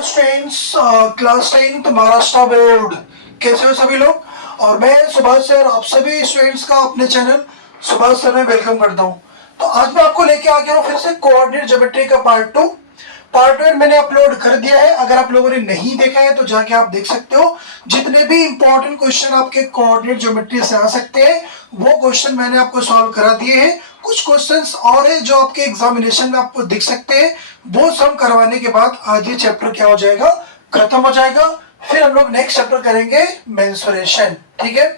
Hello students, class 10 Maharashtra board. कैसे हो सभी लोग। और मैं सुभाष सर आप सभी स्टूडेंट्स का अपने चैनल सुभाष सर में वेलकम करता हूं। तो आज मैं आपको लेके आ गया हूं फिर से कोऑर्डिनेट ज्योमेट्री का पार्ट 2 मैंने अपलोड कर दिया है। अगर आप लोगों ने नहीं देखा है तो जाके आप देख सकते हो। जितने भी इंपॉर्टेंट क्वेश्चन आपके कोऑर्डिनेट ज्योमेट्री से आ सकते हैं वो क्वेश्चन मैंने आपको सॉल्व करा दिए हैं। कुछ क्वेश्चंस और है जो आपके एग्जामिनेशन में आपको दिख सकते हैं। वो सम करवाने के बाद आज ये चैप्टर क्या हो जाएगा, खत्म हो जाएगा। फिर हम लोग नेक्स्ट चैप्टर करेंगे मेंसुरेशन। ठीक है,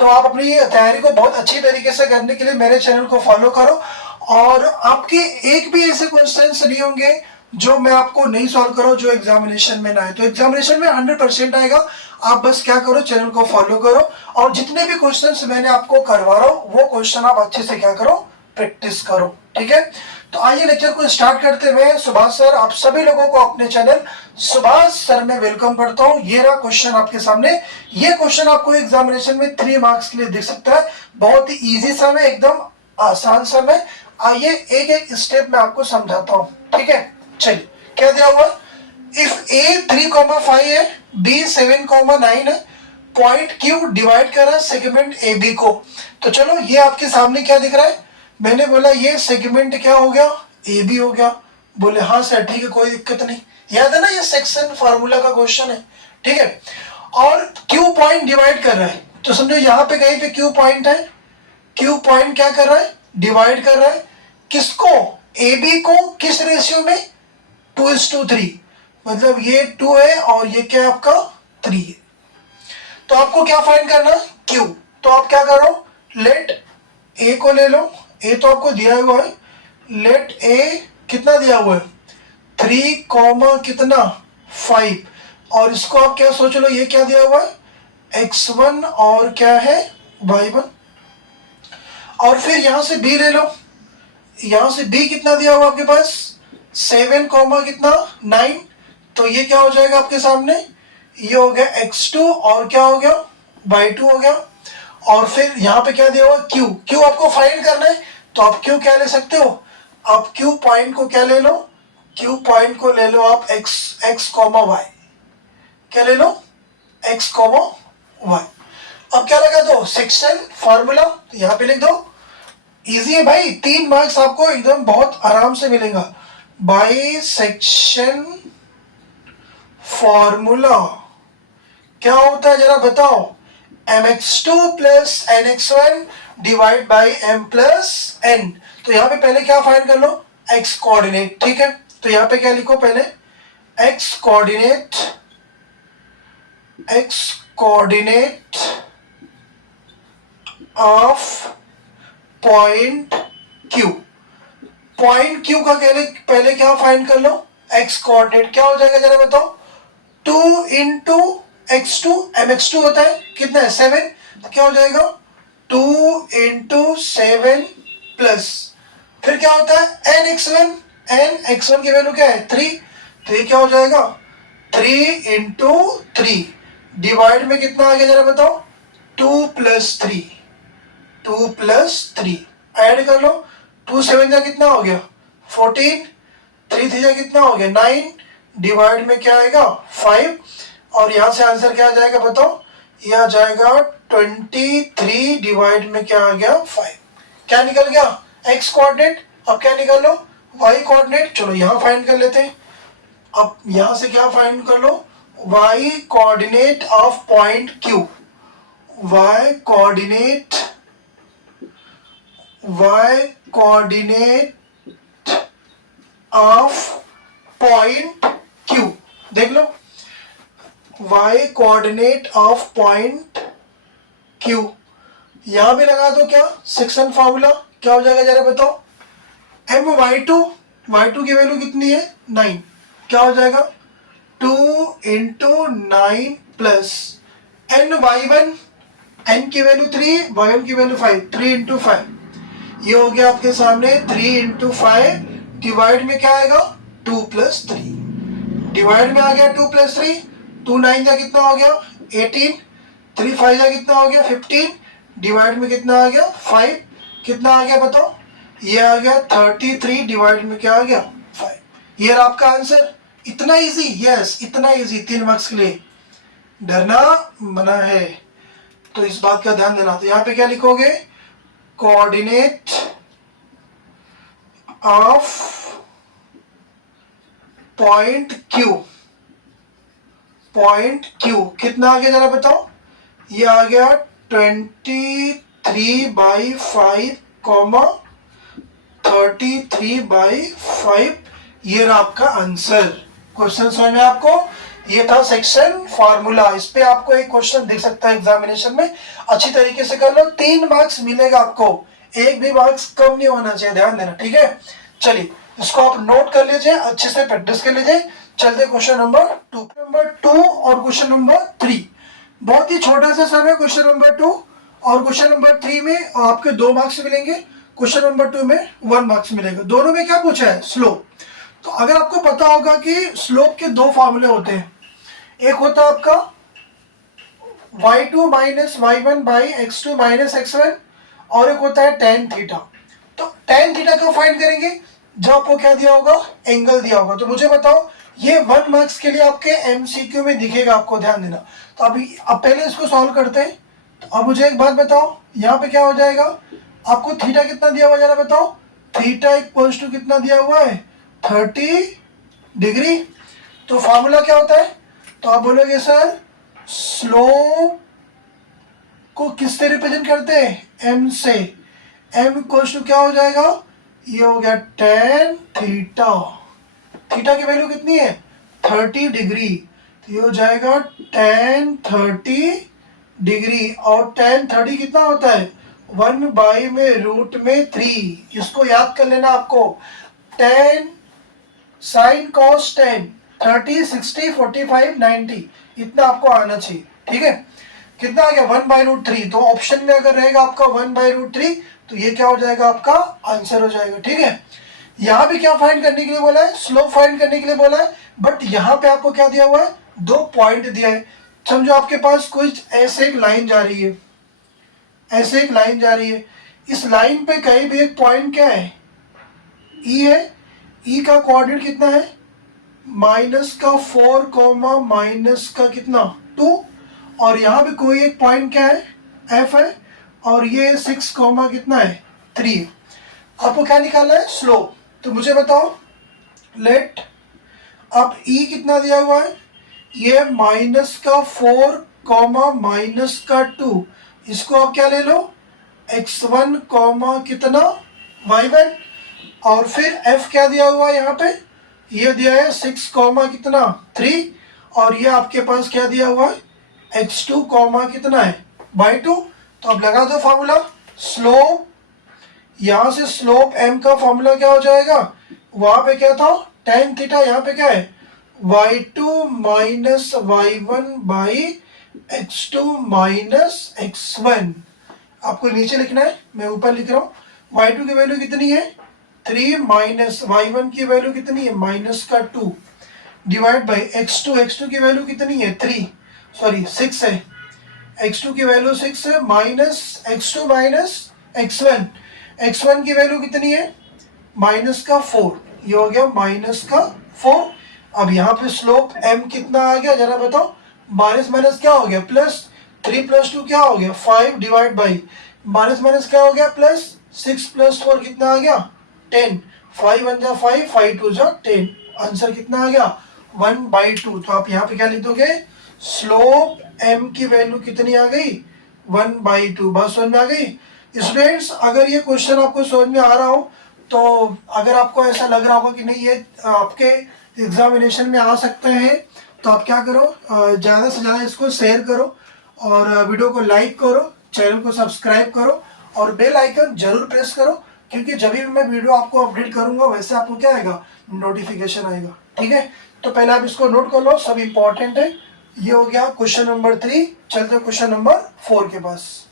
तो आप अपनी तैयारी को बहुत अच्छी तरीके से करने के लिए मेरे चैनल को फॉलो करो। और आपके एक भी ऐसे क्वेश्चंस नहीं होंगे जो मैं आपको नहीं सॉल्व करो जो एग्जामिनेशन में ना आए। तो एग्जामिनेशन में 100% आएगा। आप बस क्या करो, चैनल को फॉलो करो और जितने भी क्वेश्चंस मैंने आपको करवा रहा हूँ वो क्वेश्चन आप अच्छे से क्या करो, प्रैक्टिस करो। ठीक है, तो आइए लेक्चर को स्टार्ट करते हुए सुभाष सर आप सभी लोगों को अपने चैनल सुभाष सर में वेलकम करता हूँ। ये रहा क्वेश्चन आपके सामने। ये क्वेश्चन आपको एग्जामिनेशन में 3 मार्क्स के लिए दिख सकता है। बहुत ही इजी सम है, एकदम आसान सम है। आइए एक एक स्टेप में आपको समझाता हूँ। ठीक है, चलिए क्या दिया हुआ। इफ ए 3,5 है, बी 7,9 है, पॉइंट क्यू डिवाइड करा सेगमेंट ए बी को। तो चलो ये आपके सामने क्या दिख रहा है। मैंने बोला ये सेगमेंट क्या हो गया, ए बी हो गया। बोले हाँ सर ठीक है, कोई दिक्कत नहीं। याद है ना, ये सेक्शन फार्मूला का क्वेश्चन है। ठीक है, और क्यू पॉइंट डिवाइड कर रहा है तो समझो यहाँ पे कहीं पे क्यू पॉइंट है। क्यू पॉइंट क्या कर रहा है, डिवाइड कर रहा है किसको, ए बी को। किस रेशियो में, 2:3। मतलब ये 2 है और ये क्या आपका 3 है। तो आपको क्या फाइंड करना, क्यू। तो आप क्या करो, लेट ए को ले लो। ए तो आपको दिया हुआ है। लेट ए कितना दिया हुआ है, 3 कितना 5। और इसको आप क्या सोच लो, ये क्या दिया हुआ है, x1 और क्या है y1। और फिर यहां से b ले लो। यहां से b कितना दिया हुआ आपके पास, 7 कितना 9। तो ये क्या हो जाएगा आपके सामने, ये हो गया x2 और क्या हो गया y2 हो गया। और फिर यहाँ पे क्या दिया हुआ, q। q आपको फाइंड करना है तो आप q क्या ले सकते हो, आप q पॉइंट को क्या ले लो, q पॉइंट को ले लो आप x y। क्या ले लो, x y। अब क्या लगा दो, सेक्शन फार्मूला। तो यहाँ पे लिख दो। इजी है भाई, 3 मार्क्स आपको एकदम बहुत आराम से मिलेगा। बाई सेक्शन फॉर्मूला क्या होता है जरा बताओ, mx2 plus nx1 divide by m plus n। तो यहाँ पे पहले क्या फाइंड कर लो, x कोऑर्डिनेट। ठीक है, तो यहाँ पे क्या लिखो पहले, x coordinate of point q। Point q का पहले क्या फाइंड कर लो, x कोऑर्डिनेट। क्या हो जाएगा जरा बताओ, 2 इंटू x2, mx2 होता है कितना है 7। तो क्या हो जाएगा 2 इंटू 7 प्लस फिर क्या होता है nx1। nx1 की वैल्यू क्या है 3। तो ये क्या हो जाएगा 3 इंटू 3 डिवाइड में कितना आ गया जरा बताओ, 2 प्लस 3। 2 प्लस 3 ऐड कर लो। 2 7 जा कितना हो गया 14, 3 3 जा कितना हो गया 9 डिवाइड में क्या आएगा 5। और यहां से आंसर क्या आ जाएगा बताओ, यह आ जाएगा 23 डिवाइड में क्या आ गया 5। क्या निकल गया, x कोऑर्डिनेट। अब क्या निकालो, y कोऑर्डिनेट। चलो यहां फाइंड कर लेते हैं। अब यहां से क्या फाइंड कर लो, y coordinate of point q। y coordinate of point q। देख लो, y coordinate of point q। यहां भी लगा दो क्या, सेक्शन फार्मूला। क्या हो जाएगा जरा बताओ, m y2 की वैल्यू कितनी है 9। क्या हो जाएगा 2 into 9 plus n y1। n की वैल्यू 3, y1 की वैल्यू 5। 3 इंटू 5 ये हो गया आपके सामने 3 इंटू 5 डिवाइड में क्या आएगा 2 प्लस 3। डिवाइड में आ गया 2 प्लस 3। 2 9 जा कितना हो गया 18, 3 5 जा कितना हो गया 15 डिवाइड में कितना आ गया 5। कितना आ गया बताओ, ये आ गया 33 डिवाइड में क्या आ गया 5। ये आपका आंसर। इतना इजी, यस इतना इजी, 3 मार्क्स के लिए डरना मना है, तो इस बात का ध्यान देना। तो यहाँ पे क्या लिखोगे, coordinate of point Q, point Q कितना आ गया जरा बताओ, ये आ गया 23/5 कॉमा 33/5, ये रहा आपका आंसर। क्वेश्चन समझ में आपको, ये था सेक्शन फार्मूला। इस पे आपको एक क्वेश्चन दिख सकता है एग्जामिनेशन में, अच्छी तरीके से कर लो, 3 मार्क्स मिलेगा आपको, एक भी मार्क्स कम नहीं होना चाहिए, ध्यान देना, ठीक है। चलिए इसको आप नोट कर लीजिए, अच्छे से प्रैक्टिस कर लीजिए। चलते क्वेश्चन नंबर 2 और क्वेश्चन नंबर 3, बहुत ही छोटा सा सम है क्वेश्चन नंबर 2 और क्वेश्चन नंबर 3 में आपके 2 मार्क्स मिलेंगे, क्वेश्चन नंबर 2 में 1 मार्क्स मिलेगा। दोनों में क्या पूछा है, स्लोप। तो अगर आपको पता होगा कि स्लोप के 2 फॉर्मूले होते हैं, एक होता है आपका y2 minus y1 by x2 minus x1 और एक होता है tan थीटा। तो tan थीटा क्यों फाइंड करेंगे, जब आपको क्या दिया होगा, एंगल दिया होगा। तो मुझे बताओ, ये 1 मार्क्स के लिए आपके एमसीक्यू में दिखेगा, आपको ध्यान देना। तो अभी अब पहले इसको सॉल्व करते हैं। तो अब मुझे एक बात बताओ, यहाँ पे क्या हो जाएगा, आपको थीटा कितना दिया हुआ जरा बताओ, थीटा इक्वल्स टू कितना दिया हुआ है, 30 डिग्री। तो फॉर्मूला क्या होता है, तो आप बोलोगे सर स्लोप को किससे रिप्रेजेंट करते हैं, एम से। एम इक्वल्स टू क्या हो जाएगा, ये हो गया tan थीटा, थीटा की वैल्यू कितनी है, 30 डिग्री, तो ये हो जाएगा tan 30 डिग्री। और tan 30 कितना होता है, 1 में रूट में 3, इसको याद कर लेना आपको। tan sin cos tan 30 60 45 90, इतना आपको आना चाहिए, ठीक है। कितना आ गया, 1/√3। तो ऑप्शन में अगर रहेगा आपका 1/√3 तो ये क्या हो जाएगा, आपका आंसर हो जाएगा, ठीक है। यहाँ भी क्या फाइंड करने के लिए बोला है, स्लोप फाइंड करने के लिए बोला है, बट यहाँ पे आपको क्या दिया हुआ है, 2 पॉइंट दिया है। समझो आपके पास कुछ ऐसे एक लाइन जा रही है, ऐसे एक लाइन जा रही है, इस लाइन पे कहीं भी एक पॉइंट क्या है, ई है, ई का कोऑर्डिनेट कितना है, -4 कॉमा माइनस का कितना 2, और यहाँ पे कोई एक पॉइंट क्या है, एफ है, और ये 6 कॉमा कितना है 3 है। आपको क्या निकालना है, स्लोप। तो मुझे बताओ, लेट अब ई कितना दिया हुआ है, ये -4 कॉमा माइनस का 2, इसको आप क्या ले लो, x1 कॉमा कितना y1, और फिर f क्या दिया हुआ है यहाँ पे, ये दिया है 6 कॉमा कितना 3, और ये आपके पास क्या दिया हुआ है, x2 कॉमा कितना है y2। तो अब लगा दो फार्मूला, स्लोप, यहाँ से स्लोप m का फॉर्मूला क्या हो जाएगा, वहां पे क्या था tan थीटा, यहाँ पे क्या है y2 minus y1 by x2 minus x1। आपको नीचे लिखना है, मैं ऊपर लिख रहा हूँ, y2 की वैल्यू कितनी है 3 माइनस y1 की वैल्यू कितनी है -2 डिवाइड बाई x2 की वैल्यू कितनी है 6 है, x2 की वैल्यू 6 है, माइनस x2 माइनस x1 की वैल्यू कितनी है -4, ये हो गया -4। अब यहाँ पे स्लोप m कितना आ गया जरा बताओ, माइनस माइनस क्या हो गया प्लस, 3 + 2 क्या हो गया 5 डिवाइड बाई माइनस माइनस क्या हो गया प्लस, 6 + 4 कितना आ गया 10, 5 1 जा 5, 5 2 जा 10, आंसर कितना आ गया 1/2। तो आप यहाँ पे क्या लिख दोगे, स्लोप m की वैल्यू कितनी आ गई 1/2। बात समझ में आ गई स्टूडेंट्स। अगर ये क्वेश्चन आपको समझ में आ रहा हो, तो अगर आपको ऐसा लग रहा होगा कि नहीं ये आपके एग्जामिनेशन में आ सकते हैं, तो आप क्या करो, ज़्यादा से ज़्यादा इसको शेयर करो और वीडियो को लाइक करो, चैनल को सब्सक्राइब करो और बेल आइकन जरूर प्रेस करो, क्योंकि जब भी मैं वीडियो आपको अपडेट करूंगा वैसे आपको क्या आएगा, नोटिफिकेशन आएगा, ठीक है। तो पहले आप इसको नोट कर लो, सब इंपॉर्टेंट है। ये हो गया क्वेश्चन नंबर 3। चलते क्वेश्चन नंबर 4 के पास,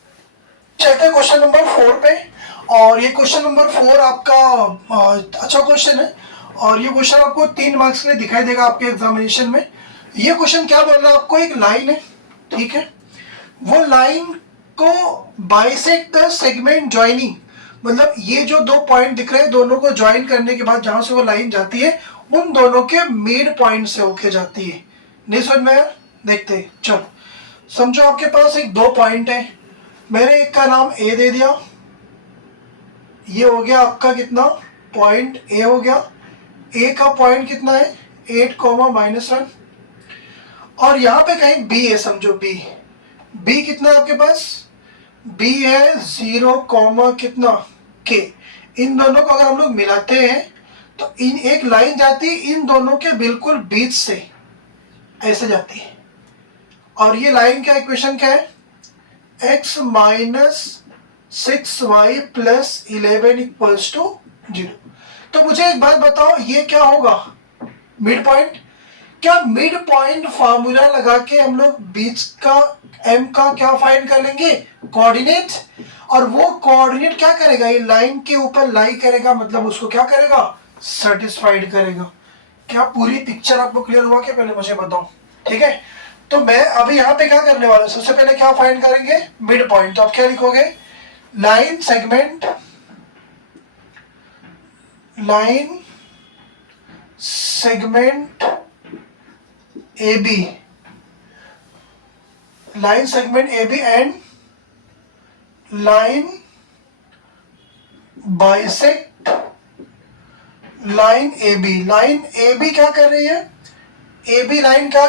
चलते क्वेश्चन नंबर 4 पे। और ये क्वेश्चन नंबर 4 आपका अच्छा क्वेश्चन है, और ये क्वेश्चन आपको 3 मार्क्स के लिए दिखाई देगा आपके एग्जामिनेशन में। ये क्वेश्चन क्या बोल रहा है, आपको एक लाइन है, ठीक है, वो लाइन को बाइसेक्ट द सेगमेंट ज्वाइनिंग, मतलब ये जो 2 पॉइंट दिख रहे हैं दोनों को ज्वाइन करने के बाद जहां से वो लाइन जाती है उन दोनों के मिड पॉइंट से होके जाती है। नहीं समझ में आया? देखते हैं, चलो समझो आपके पास एक दो पॉइंट है, मैंने एक का नाम ए दे दिया, ये हो गया आपका कितना, पॉइंट ए हो गया। ए का पॉइंट कितना है 8, -1, और यहाँ पे कहीं बी है, समझो बी। बी कितना है आपके पास, बी है 0, कितना के। इन दोनों को अगर हम लोग मिलाते हैं तो इन एक लाइन जाती है इन दोनों के बिल्कुल बीच से, ऐसे जाती है। और ये लाइन का इक्वेशन क्या है, x - 6y + 11 = 0। तो मुझे एक बात बताओ, ये क्या होगा, मिड पॉइंट। क्या मिड पॉइंट फार्मूला लगा के हम लोग बीच का m का क्या फाइंड कर लेंगे, कोऑर्डिनेट। और वो कोऑर्डिनेट क्या करेगा, ये लाइन के ऊपर लाई करेगा, मतलब उसको क्या करेगा, सेटिस्फाइड करेगा। क्या पूरी पिक्चर आपको क्लियर हुआ, क्या पहले मुझे बताओ, ठीक है। तो मैं अभी यहाँ पे क्या करने वाला हूँ, सबसे पहले क्या फाइंड करेंगे, मिड पॉइंट। तो आप क्या लिखोगे, line segment AB, line segment AB and line bisect line AB। Line AB क्या कर रही है, AB लाइन का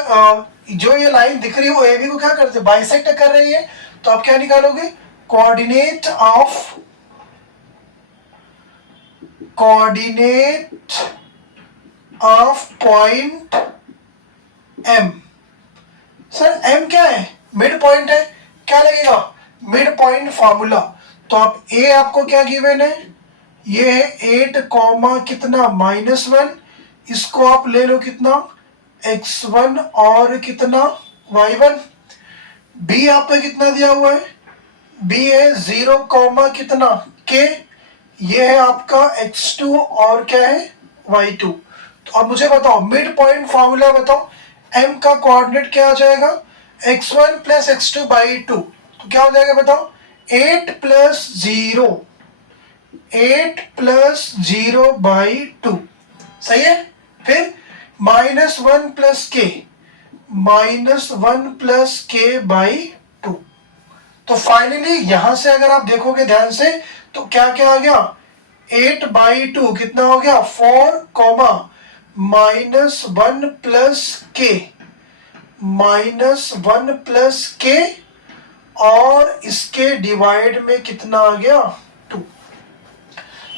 जो ये लाइन दिख रही है वो AB को क्या करते हैं, बाइसेक्ट कर रही है। तो आप क्या निकालोगे, coordinate of point M। Sir M क्या है, मिड पॉइंट है, क्या लगेगा, मिड पॉइंट फार्मूला। तो आप A आपको क्या गिवन है, ये है 8, कितना -1, इसको आप ले लो कितना x1 और कितना y1। B आपका कितना दिया हुआ है, B है 0, कितना k, ये है आपका x2 और क्या है y2। तो अब मुझे बताओ मिड पॉइंट फार्मूला बताओ, m का कोऑर्डिनेट क्या आ जाएगा, x1 + x2/2। तो क्या हो जाएगा बताओ, 8 + 0/2, सही है। फिर -1 + k/2। तो फाइनली यहां से अगर आप देखोगे ध्यान से तो क्या क्या आ गया, 8/2 कितना हो गया 4, -1 + k और इसके डिवाइड में कितना आ गया 2।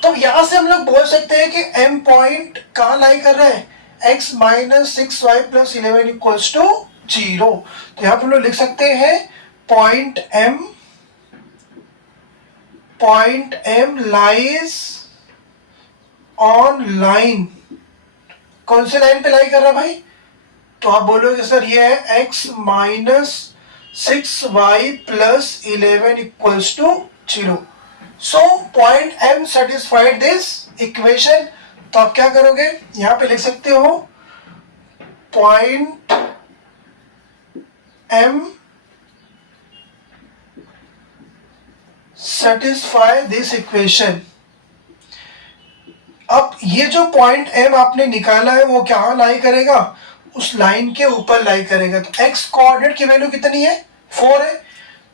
तो यहां से हम लोग बोल सकते हैं कि m पॉइंट कहां लाई कर रहा है, x - 6y + 11 = 0। तो यहां पर हम लोग लिख सकते हैं point m lies on line. कौन से लाइन पे लाई कर रहा है भाई, तो आप बोलोगे सर ये है x - 6y + 11 = 0। So point M satisfied this equation. तो आप क्या करोगे, यहां पे लिख सकते हो point M satisfy this equation. अब ये जो पॉइंट M आपने निकाला है वो क्या लाई करेगा, उस लाइन के ऊपर लाई करेगा। तो x कोऑर्डिनेट की वैल्यू कितनी है, 4 है,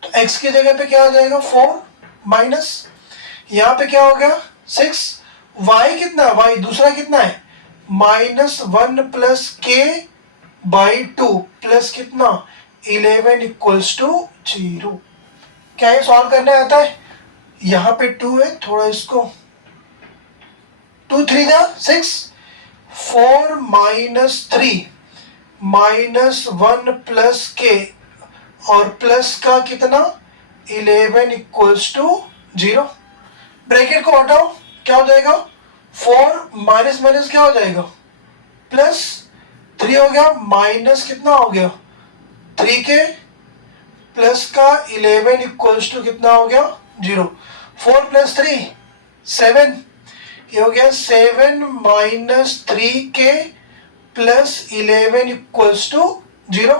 तो x की जगह पे क्या आ जाएगा 4 माइनस, यहाँ पे क्या हो गया 6, y कितना, y दूसरा कितना है -1 + k/2 प्लस कितना 11 = 0। क्या ये सॉल्व करने आता है, यहाँ पे 2 है, थोड़ा इसको 2 3 6, 4 - 3 -1 + k और प्लस का कितना 11 = 0। ब्रैकेट को हटाओ, क्या हो जाएगा 4 माइनस माइनस क्या हो जाएगा +3 हो गया, माइनस कितना हो गया 3k प्लस का 11 = कितना हो गया 0। 4 + 3 7, ये हो गया 7 - 3k प्लस 11 = 0।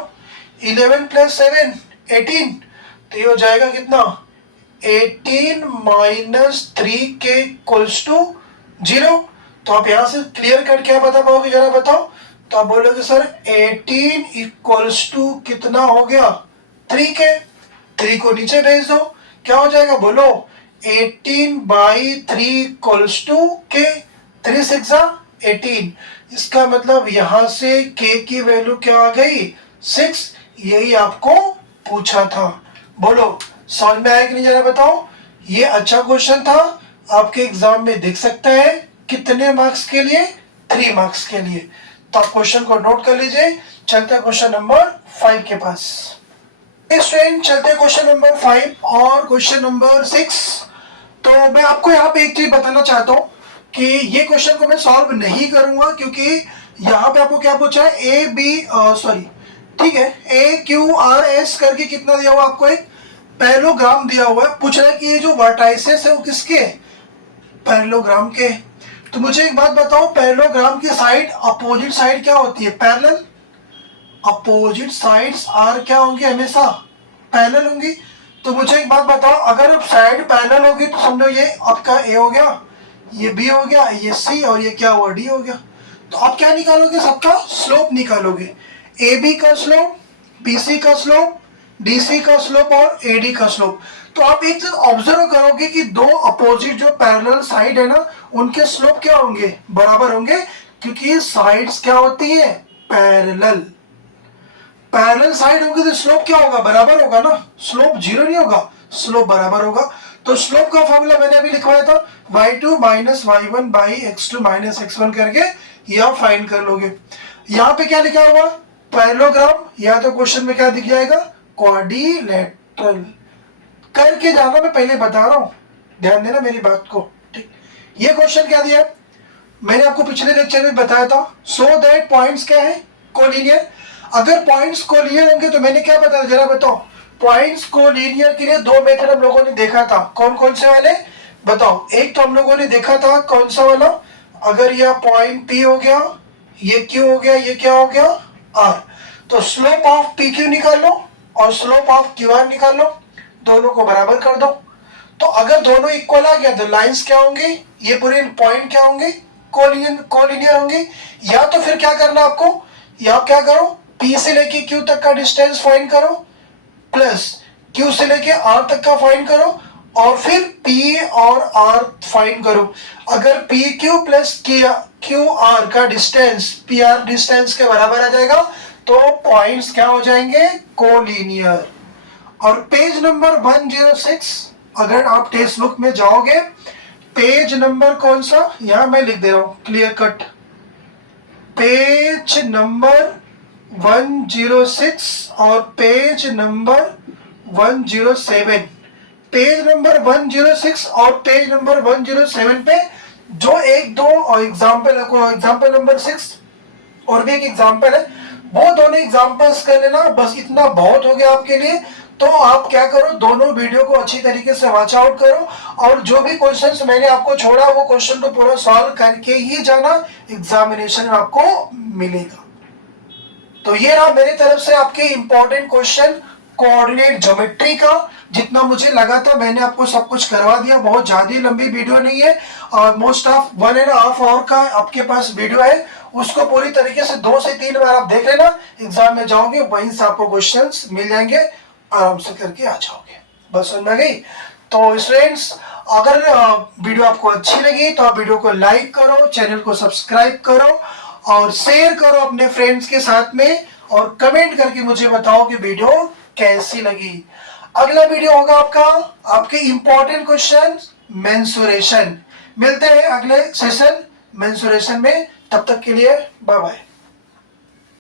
11 + 7 18, तो ये हो जाएगा कितना 18 - 3k = 0। तो आप यहाँ से क्लियर कट क्या बता पाओगे, जरा बताओ। तो आप बोलोगे सर 18 इक्वल्स टू कितना हो गया, 3 के। 3 को नीचे भेज दो, क्या हो जाएगा बोलो, 18/3 इक्वल्स टू के। 3 6 18। इसका मतलब यहां से के की वैल्यू क्या आ गई, 6। यही आपको पूछा था। बोलो समझ में आया कि नहीं, जरा बताओ। ये अच्छा क्वेश्चन था, आपके एग्जाम में दिख सकता है। कितने मार्क्स के लिए, 3 मार्क्स के लिए। तो आप क्वेश्चन को नोट कर लीजिए। चलते हैं क्वेश्चन नंबर 5 के पास। स्टूडेंट चलते हैं क्वेश्चन नंबर 5 और क्वेश्चन नंबर 6। तो मैं आपको यहाँ पे एक चीज बताना चाहता हूँ कि ये क्वेश्चन को मैं सॉल्व नहीं करूंगा, क्योंकि यहाँ पे आपको क्या पूछा है, ए बी सॉरी ठीक है, AQRS करके कितना दिया हुआ आपको, एक पैरेललोग्राम दिया हुआ है। पूछ रहा है कि ये जो वर्टाइसेस है वो किसके, पैरेललोग्राम के। तो मुझे एक बात बताओ, पैरेललोग्राम की साइड अपोजिट साइड क्या होती है, पैरेलल। अपोजिट साइड्स आर क्या होंगी, हमेशा पैरेलल होंगी। तो मुझे एक बात बताओ, अगर अब साइड पैरेलल होगी तो समझो ये आपका ए हो गया, ये बी हो गया, ये सी और ये क्या हुआ, डी हो गया। तो आप क्या निकालोगे, सबका स्लोप निकालोगे। ए बी का स्लोप, बी सी का स्लोप, डी सी का स्लोप और ए डी का स्लोप। तो आप एक चीज ऑब्जर्व करोगे कि दो अपोजिट जो पैरेलल साइड है ना, उनके स्लोप क्या होंगे, बराबर होंगे, क्योंकि साइड्स क्या होती है, पैरेलल। पैरेलल साइड होगी तो स्लोप क्या होगा, बराबर होगा ना। स्लोप जीरो नहीं होगा, स्लोप बराबर होगा। तो स्लोप का फॉर्मूला मैंने अभी लिखवाया था, y2 minus y1 by x2 minus x1 करके, यह फाइंड कर लोगे। यहाँ पे क्या लिखा हुआ, पैरेललोग्राम, या तो क्वेश्चन में क्या दिख जाएगा, क्वाड्रिलेटरल। करके जाना, मैं पहले बता रहा हूं, ध्यान देना मेरी बात को, ठीक। ये क्वेश्चन क्या दिया, मैंने आपको पिछले लेक्चर में बताया था, सो दैट पॉइंट्स क्या है, कोलिनियर। अगर पॉइंट्स कोलिनियर होंगे तो मैंने क्या बताया, जरा बताओ। पॉइंट्स कोलिनियर के लिए दो मेथड हम लोगों ने देखा था, कौन कौन से वाले बताओ। एक तो हम लोगों ने देखा था कौन सा वाला, अगर यह पॉइंट P हो गया, ये Q हो गया, ये क्या हो गया R, तो स्लोप ऑफ PQ निकाल लो और स्लोप ऑफ QR निकाल लो, दोनों को बराबर कर दो। तो अगर दोनों इक्वल आ गया तो लाइंस क्या होंगे, ये पूरे पॉइंट क्या होंगे, कोलिनियर होंगे। या तो फिर क्या करना आपको, या क्या करो, P से लेके Q तक का डिस्टेंस फाइंड करो, प्लस Q से लेके R तक का फाइंड करो, और फिर P और R फाइंड करो। अगर PQ प्लस QR का डिस्टेंस PR डिस्टेंस के बराबर आ जाएगा तो पॉइंट्स क्या हो जाएंगे, कोलिनियर। और पेज नंबर 106, अगर आप टेक्स्ट बुक में जाओगे, पेज नंबर कौन सा, यहां मैं लिख दे रहा हूं क्लियर कट, पेज नंबर 106 और पेज नंबर 107। पेज नंबर 106 और पेज नंबर 107 पे जो एक दो एग्जाम्पल है, एग्जाम्पल नंबर 6 और भी एक एग्जाम्पल है, वो दोनों एग्जाम्पल्स कर लेना, बस इतना बहुत हो गया आपके लिए। तो आप क्या करो, दोनों वीडियो को अच्छी तरीके से वॉच आउट करो, और जो भी क्वेश्चंस मैंने आपको छोड़ा वो क्वेश्चन तो पूरा सॉल्व करके ही जाना, एग्जामिनेशन में आपको मिलेगा। तो ये रहा मेरी तरफ से आपके इंपॉर्टेंट क्वेश्चन कोऑर्डिनेट ज्योमेट्री का। जितना मुझे लगा था मैंने आपको सब कुछ करवा दिया, बहुत ज्यादा लंबी वीडियो नहीं है, और मोस्ट ऑफ 1.5 आवर का आपके पास वीडियो है, उसको पूरी तरीके से 2 से 3 बार आप देख लेना, एग्जाम में जाओगे वहीं से आपको क्वेश्चंस मिल जाएंगे, आराम से करके आ जाओगे। बस समझ में गई। तो स्टूडेंट्स, अगर वीडियो आपको अच्छी लगी तो आप वीडियो को लाइक करो, चैनल को सब्सक्राइब करो और शेयर करो अपने फ्रेंड्स के साथ में, और कमेंट करके मुझे बताओ कि वीडियो कैसी लगी। अगला वीडियो होगा आपके इंपॉर्टेंट क्वेश्चन मेंसुरेशन। मिलते हैं अगले सेशन मेंसुरेशन में, तब तक के लिए बाय बाय।